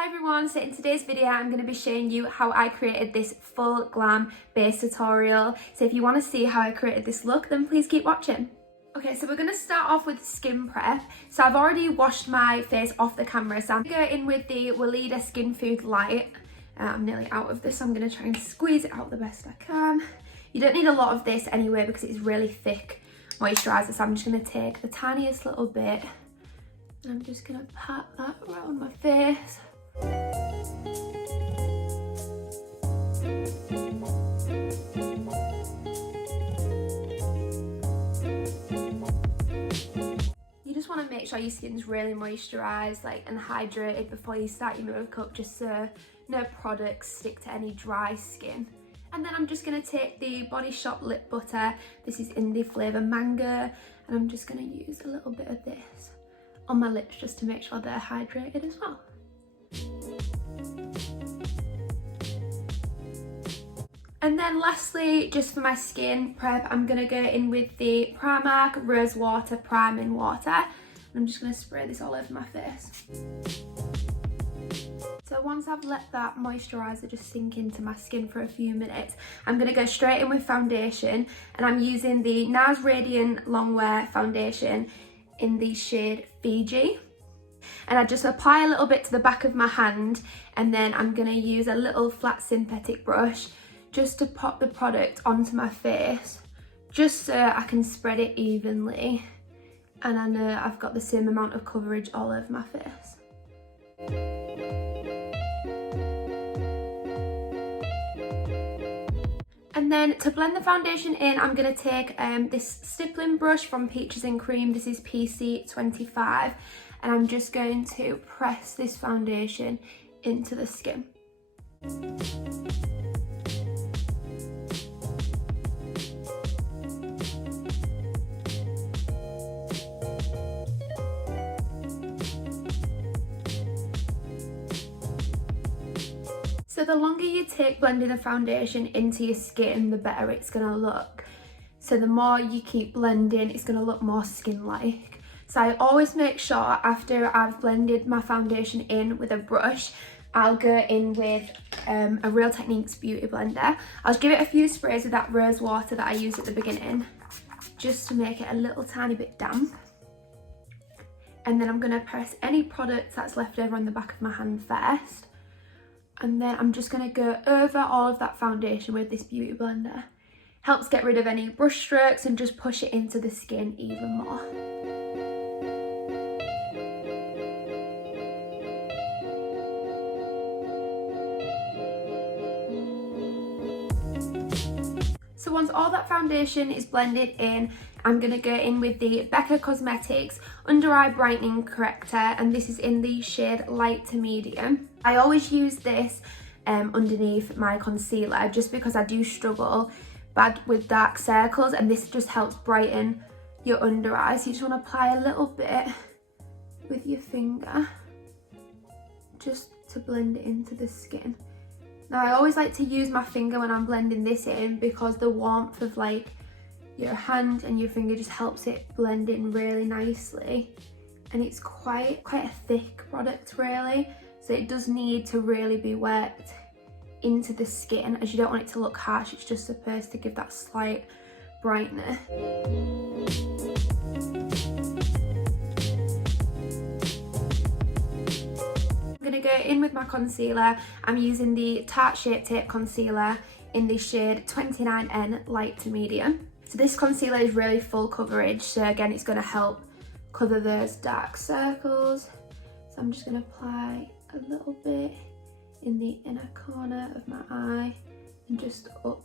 Hi everyone, so in today's video I'm going to be showing you how I created this full glam base tutorial. So if you want to see how I created this look, then please keep watching. Okay, so we're going to start off with skin prep. So I've already washed my face off the camera, so I'm going to go in with the Weleda Skin Food Light. I'm nearly out of this, so I'm going to try and squeeze it out the best I can. You don't need a lot of this anyway because it's really thick moisturiser, so I'm just going to take the tiniest little bit and I'm just going to pat that around my face. You just want to make sure your skin's really moisturised and hydrated before you start your makeup, just so no products stick to any dry skin. And then I'm just going to take the Body Shop lip butter. This is in the flavour mango, and I'm just going to use a little bit of this on my lips just to make sure they're hydrated as well. And then lastly, just for my skin prep, I'm going to go in with the Primark Rose Water Priming Water. And I'm just going to spray this all over my face. So once I've let that moisturiser just sink into my skin for a few minutes, I'm going to go straight in with foundation. And I'm using the NARS Radiant Longwear Foundation in the shade Fiji. And I just apply a little bit to the back of my hand, and then I'm going to use a little flat synthetic brush just to pop the product onto my face, just so I can spread it evenly and I know I've got the same amount of coverage all over my face. And then to blend the foundation in, I'm going to take this stippling brush from Peaches and Cream. This is PC25, and I'm just going to press this foundation into the skin. So the longer you take blending a foundation into your skin, the better it's going to look. So the more you keep blending, it's going to look more skin-like. So I always make sure after I've blended my foundation in with a brush, I'll go in with a Real Techniques Beauty Blender. I'll give it a few sprays of that rose water that I used at the beginning, just to make it a little tiny bit damp. And then I'm going to press any product that's left over on the back of my hand first. And then I'm just going to go over all of that foundation with this beauty blender. Helps get rid of any brush strokes and just push it into the skin even more. So once all that foundation is blended in, I'm going to go in with the Becca Cosmetics Under Eye Brightening Corrector, and this is in the shade Light to Medium. I always use this underneath my concealer just because I do struggle bad with dark circles, and this just helps brighten your under eye. So you just want to apply a little bit with your finger just to blend it into the skin. Now I always like to use my finger when I'm blending this in because the warmth of your hand and your finger just helps it blend in really nicely, and it's quite a thick product really, so it does need to really be worked into the skin, as you don't want it to look harsh. It's just supposed to give that slight brightness. I'm going to go in with my concealer. I'm using the Tarte Shape Tape Concealer in the shade 29N Light to Medium. So this concealer is really full coverage, so again it's going to help cover those dark circles. So I'm just going to apply a little bit in the inner corner of my eye and just up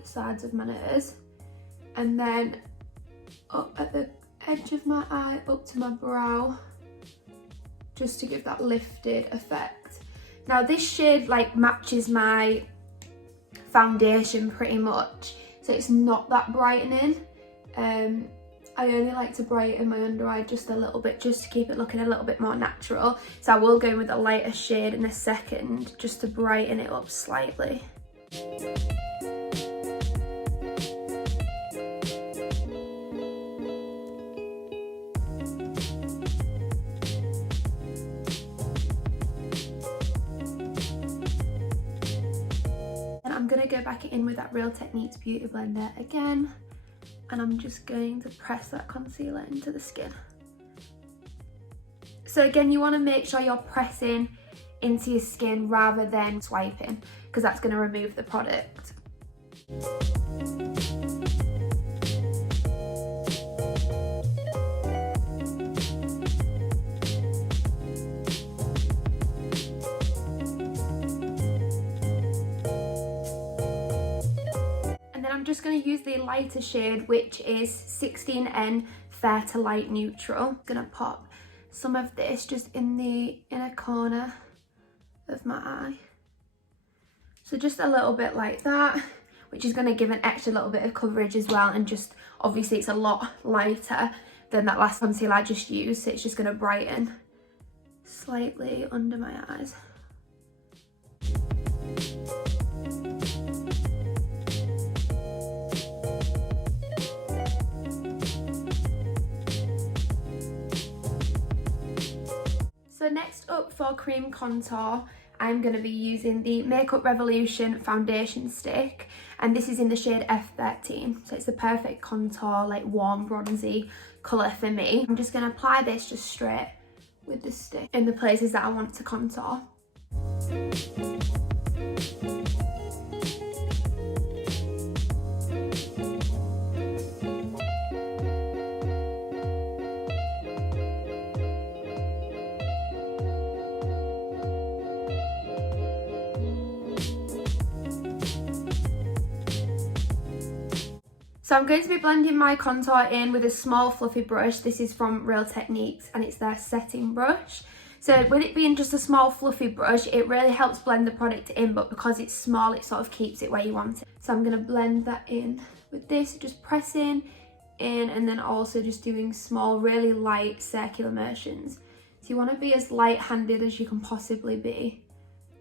the sides of my nose, and then up at the edge of my eye up to my brow, just to give that lifted effect. Now this shade matches my foundation pretty much, so it's not that brightening. I only like to brighten my under eye just a little bit, just to keep it looking a little bit more natural. So I will go in with a lighter shade in a second just to brighten it up slightly. going to go back in with that Real Techniques Beauty Blender again, and I'm just going to press that concealer into the skin. So again, you want to make sure you're pressing into your skin rather than swiping, because that's going to remove the product. I'm just going to use the lighter shade, which is 16N Fair to Light Neutral. I'm going to pop some of this just in the inner corner of my eye. So just a little bit like that, which is going to give an extra little bit of coverage as well, and just obviously it's a lot lighter than that last concealer I just used, so it's just going to brighten slightly under my eyes. So next up for cream contour, I'm going to be using the Makeup Revolution foundation stick, and this is in the shade F13, so it's the perfect contour, like warm bronzy colour for me. I'm just going to apply this just straight with the stick in the places that I want to contour. So I'm going to be blending my contour in with a small fluffy brush. This is from Real Techniques and it's their setting brush. So with it being just a small fluffy brush, it really helps blend the product in, but because it's small, it sort of keeps it where you want it. So I'm going to blend that in with this, just pressing in and then also just doing small, really light circular motions. So you want to be as light-handed as you can possibly be,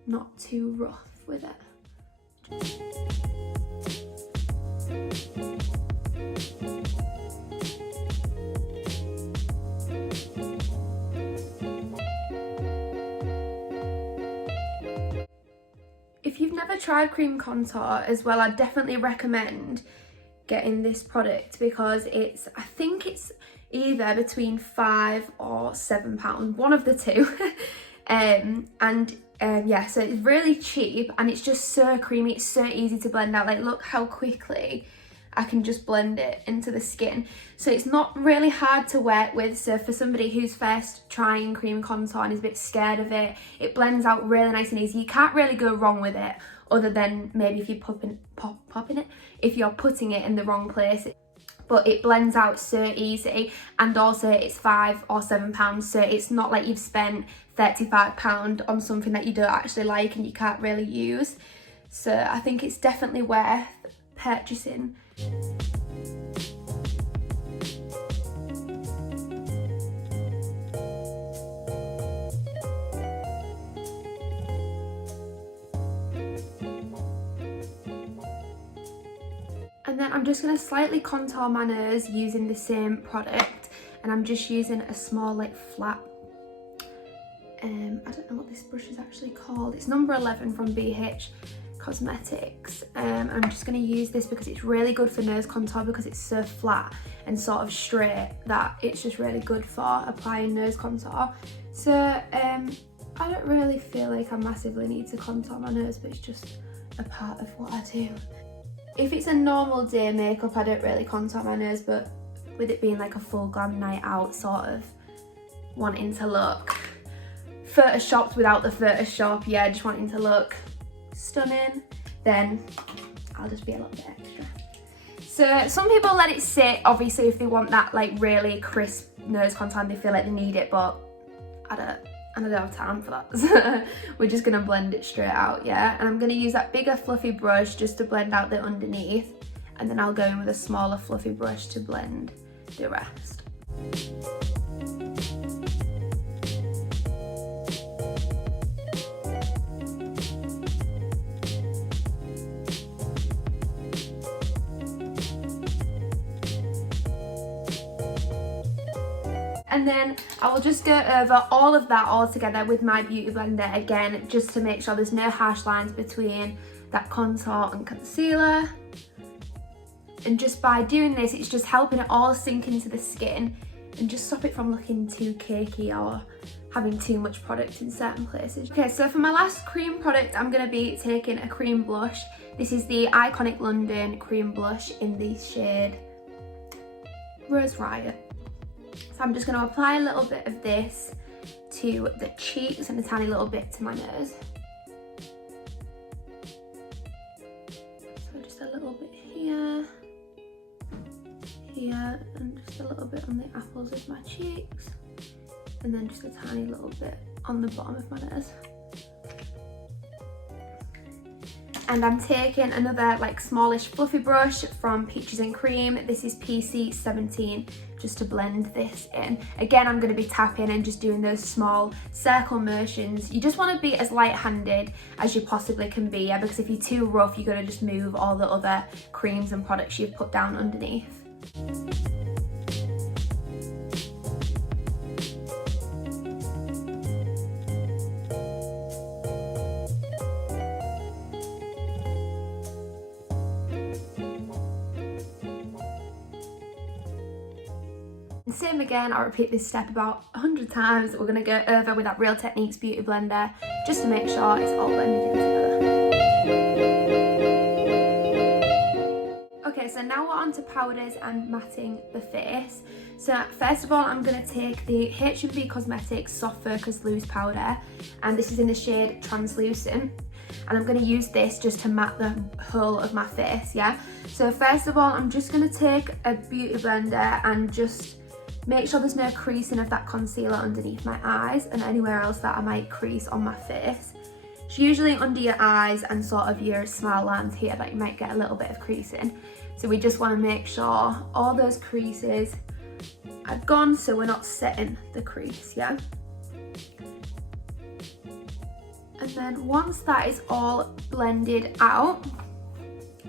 not too rough with it. If you've never tried cream contour as well, I'd definitely recommend getting this product because I think it's either between £5 or £7, one of the two. Yeah, so it's really cheap and it's just so creamy, it's so easy to blend out. Like, look how quickly I can just blend it into the skin. So it's not really hard to work with. So for somebody who's first trying cream contour and is a bit scared of it, it blends out really nice and easy. You can't really go wrong with it, other than maybe if you're if you're putting it in the wrong place. But it blends out so easy, and also it's £5 or £7, so it's not like you've spent £35 on something that you don't actually like and you can't really use. So I think it's definitely worth purchasing. And then I'm just going to slightly contour my nose using the same product, and I'm just using a small like flat, I don't know what this brush is actually called, it's number 11 from BH Cosmetics. I'm just going to use this because it's really good for nose contour, because it's so flat and sort of straight that it's just really good for applying nose contour. So I don't really feel like I massively need to contour my nose, but it's just a part of what I do. If it's a normal day makeup, I don't really contour my nose, but with it being like a full glam night out, sort of wanting to look photoshopped without the Photoshop, yeah, just wanting to look stunning, then I'll just be a little bit extra. So some people let it sit, obviously, if they want that like really crisp nose contour and they feel like they need it, but I don't have time for that. So we're just gonna blend it straight out, yeah? And I'm gonna use that bigger fluffy brush just to blend out the underneath, and then I'll go in with a smaller fluffy brush to blend the rest. And then I will just go over all of that all together with my beauty blender again, just to make sure there's no harsh lines between that contour and concealer. And just by doing this, it's just helping it all sink into the skin and just stop it from looking too cakey or having too much product in certain places. Okay, so for my last cream product, I'm going to be taking a cream blush. This is the Iconic London cream blush in the shade Rose Riot. So I'm just going to apply a little bit of this to the cheeks and a tiny little bit to my nose. So just a little bit here, here, and just a little bit on the apples of my cheeks, and then just a tiny little bit on the bottom of my nose. And I'm taking another like smallish fluffy brush from Peaches and Cream. This is PC17, just to blend this in. Again, I'm going to be tapping and just doing those small circle motions. You just want to be as light-handed as you possibly can be, yeah? Because if you're too rough, you're going to just move all the other creams and products you've put down underneath. And same again, I'll repeat this step about 100 times. We're going to go over with that Real Techniques Beauty Blender just to make sure it's all blended in together. Okay, so now we're on to powders and matting the face. So first of all, I'm going to take the H&B Cosmetics Soft Focus Loose Powder, and this is in the shade Translucent. And I'm going to use this just to matte the whole of my face, yeah? So first of all, I'm just going to take a beauty blender and just make sure there's no creasing of that concealer underneath my eyes and anywhere else that I might crease on my face. It's usually under your eyes and sort of your smile lines here that you might get a little bit of creasing. So we just want to make sure all those creases are gone so we're not setting the crease, yeah? And then once that is all blended out,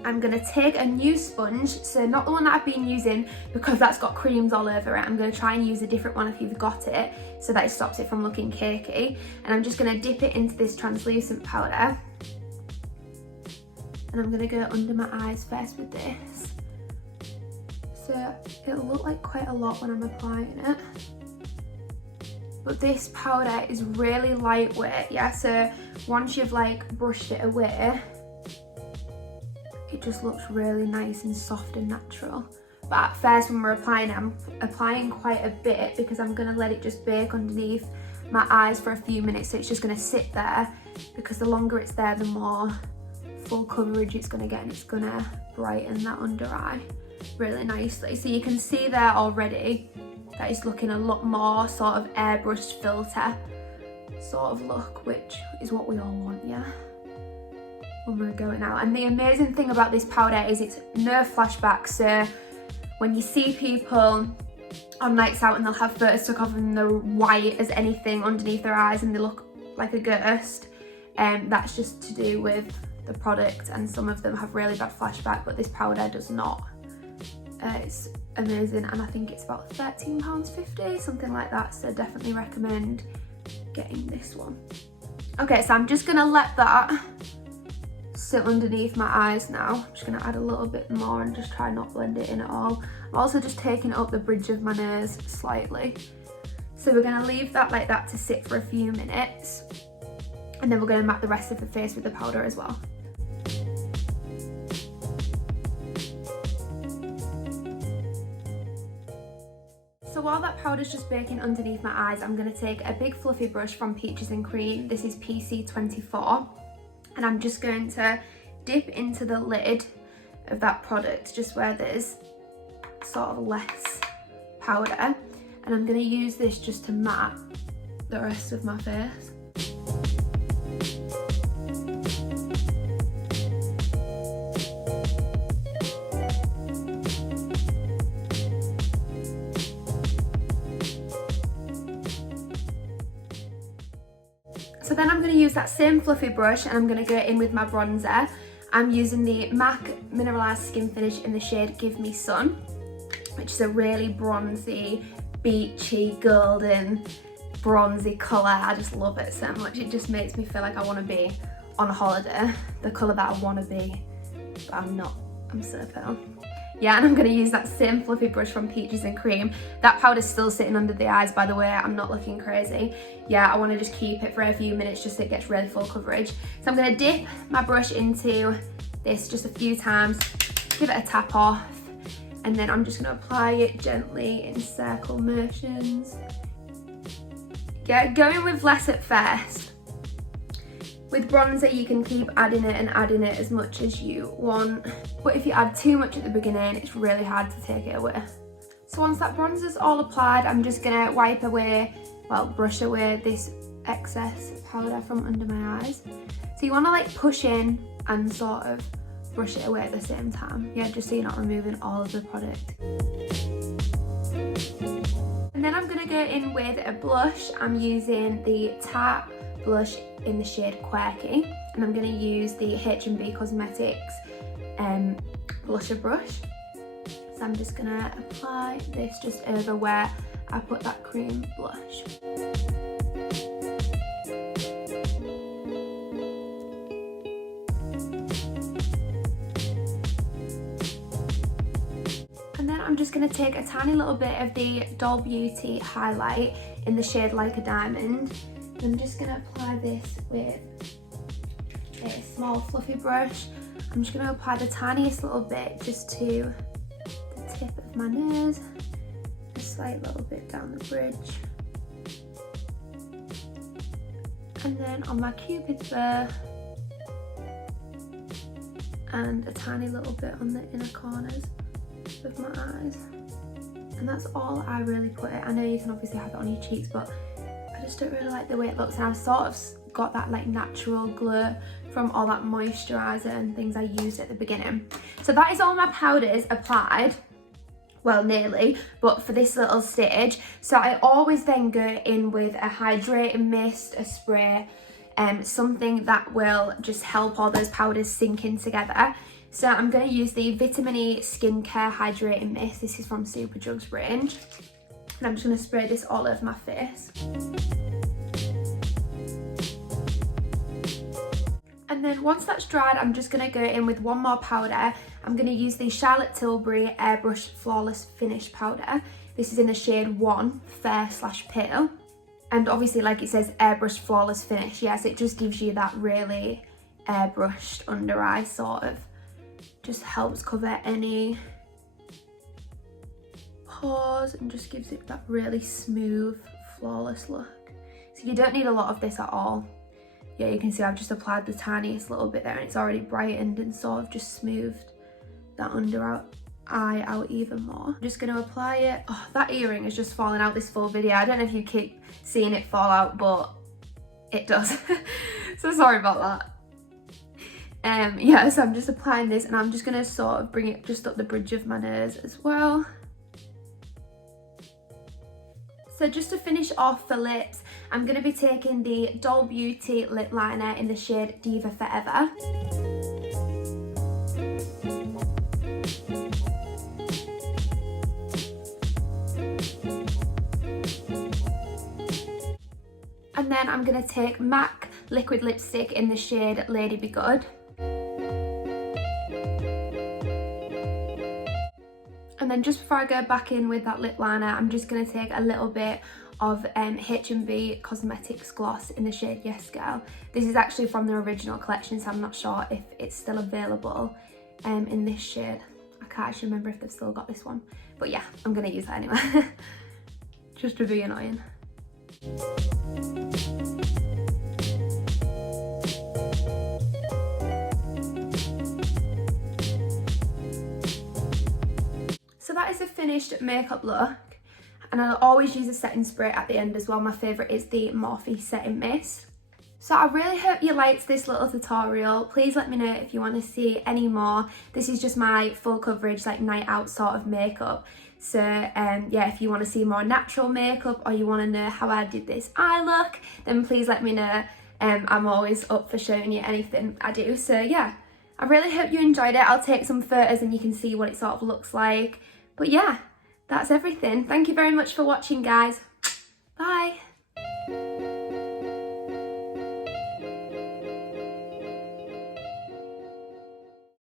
I'm going to take a new sponge, so not the one that I've been using because that's got creams all over it. I'm going to try and use a different one if you've got it, so that it stops it from looking cakey. And I'm just going to dip it into this translucent powder. And I'm going to go under my eyes first with this. So it'll look like quite a lot when I'm applying it. But this powder is really lightweight, yeah? So once you've like brushed it away, it just looks really nice and soft and natural. But at first when we're applying it, I'm applying quite a bit because I'm gonna let it just bake underneath my eyes for a few minutes. So it's just gonna sit there, because the longer it's there, the more full coverage it's gonna get, and it's gonna brighten that under eye really nicely. So you can see there already that it's looking a lot more sort of airbrushed filter sort of look, which is what we all want, yeah? When we're going out. And the amazing thing about this powder is it's no flashback, so when you see people on nights out and they'll have photos took of them, they're white as anything underneath their eyes and they look like a ghost, that's just to do with the product, and some of them have really bad flashback, but this powder does not. It's amazing, and I think it's about £13.50, something like that, so definitely recommend getting this one. Okay, so I'm just gonna let that sit underneath my eyes now. I'm just gonna add a little bit more and just try not blend it in at all. I'm also just taking it up the bridge of my nose slightly. So we're gonna leave that like that to sit for a few minutes, and then we're gonna matte the rest of the face with the powder as well. So while that powder's just baking underneath my eyes, I'm gonna take a big fluffy brush from Peaches and Cream. This is PC24. And I'm just going to dip into the lid of that product, just where there's sort of less powder. And I'm going to use this just to matte the rest of my face. So then I'm going to use that same fluffy brush and I'm going to go in with my bronzer. I'm using the MAC Mineralise Skin Finish in the shade Give Me Sun, which is a really bronzy, beachy, golden, bronzy colour. I just love it so much. It just makes me feel like I want to be on holiday, the colour that I want to be, but I'm not, I'm so pale. Yeah, and I'm going to use that same fluffy brush from Peaches and Cream. That powder's still sitting under the eyes, by the way, I'm not looking crazy. Yeah, I want to just keep it for a few minutes just so it gets really full coverage. So I'm going to dip my brush into this just a few times, give it a tap off, and then I'm just going to apply it gently in circle motions. Yeah, going with less at first. With bronzer, you can keep adding it and adding it as much as you want. But if you add too much at the beginning, it's really hard to take it away. So once that bronzer's all applied, I'm just gonna wipe away, well, brush away this excess powder from under my eyes. So you wanna like push in and sort of brush it away at the same time. Yeah, just so you're not removing all of the product. And then I'm gonna go in with a blush. I'm using the Tarte blush in the shade Quirky, and I'm going to use the H&B Cosmetics blusher brush. So I'm just going to apply this just over where I put that cream blush. And then I'm just going to take a tiny little bit of the Doll Beauty highlight in the shade Like a Diamond. I'm just going to apply this with a small fluffy brush. I'm just going to apply the tiniest little bit just to the tip of my nose, a slight little bit down the bridge, and then on my cupid's bow, and a tiny little bit on the inner corners of my eyes. And that's all I really put it. I know you can obviously have it on your cheeks, but I just don't really like the way it looks, and I've sort of got that like natural glow from all that moisturiser and things I used at the beginning. So that is all my powders applied, well nearly, but for this little stage. So I always then go in with a hydrating mist, a spray, something that will just help all those powders sink in together. So I'm going to use the Vitamin E Skincare Hydrating Mist. This is from Superdrug's range. And I'm just going to spray this all over my face. And then once that's dried, I'm just going to go in with one more powder. I'm going to use the Charlotte Tilbury Airbrush Flawless Finish Powder. This is in the shade 1, Fair/Pale. And obviously, like it says, Airbrush Flawless Finish. Yes, it just gives you that really airbrushed under eye sort of. Just helps cover any pores and just gives it that really smooth, flawless look. So you don't need a lot of this at all. Yeah, you can see I've just applied the tiniest little bit there, and it's already brightened and sort of just smoothed that under eye out even more. I'm just going to apply it. Oh, that earring is just falling out this full video. I don't know if you keep seeing it fall out, but it does. So sorry about that. Yeah, so I'm just applying this, and I'm just going to sort of bring it just up the bridge of my nose as well. So just to finish off for lips, I'm going to be taking the Doll Beauty lip liner in the shade Diva Forever. And then I'm going to take MAC liquid lipstick in the shade Lady Be Good. And then just before I go back in with that lip liner, I'm just going to take a little bit of H&B Cosmetics gloss in the shade Yes Girl. This is actually from the original collection, so I'm not sure if it's still available in this shade. I can't actually remember if they've still got this one. But yeah, I'm going to use that anyway. Just to be annoying. So that is a finished makeup look, and I'll always use a setting spray at the end as well. My favourite is the Morphe Setting Mist. So I really hope you liked this little tutorial. Please let me know if you want to see any more. This is just my full coverage, like night out sort of makeup. So yeah, if you want to see more natural makeup, or you want to know how I did this eye look, then please let me know. I'm always up for showing you anything I do. So yeah, I really hope you enjoyed it. I'll take some photos and you can see what it sort of looks like. But yeah, that's everything. Thank you very much for watching, guys. Bye.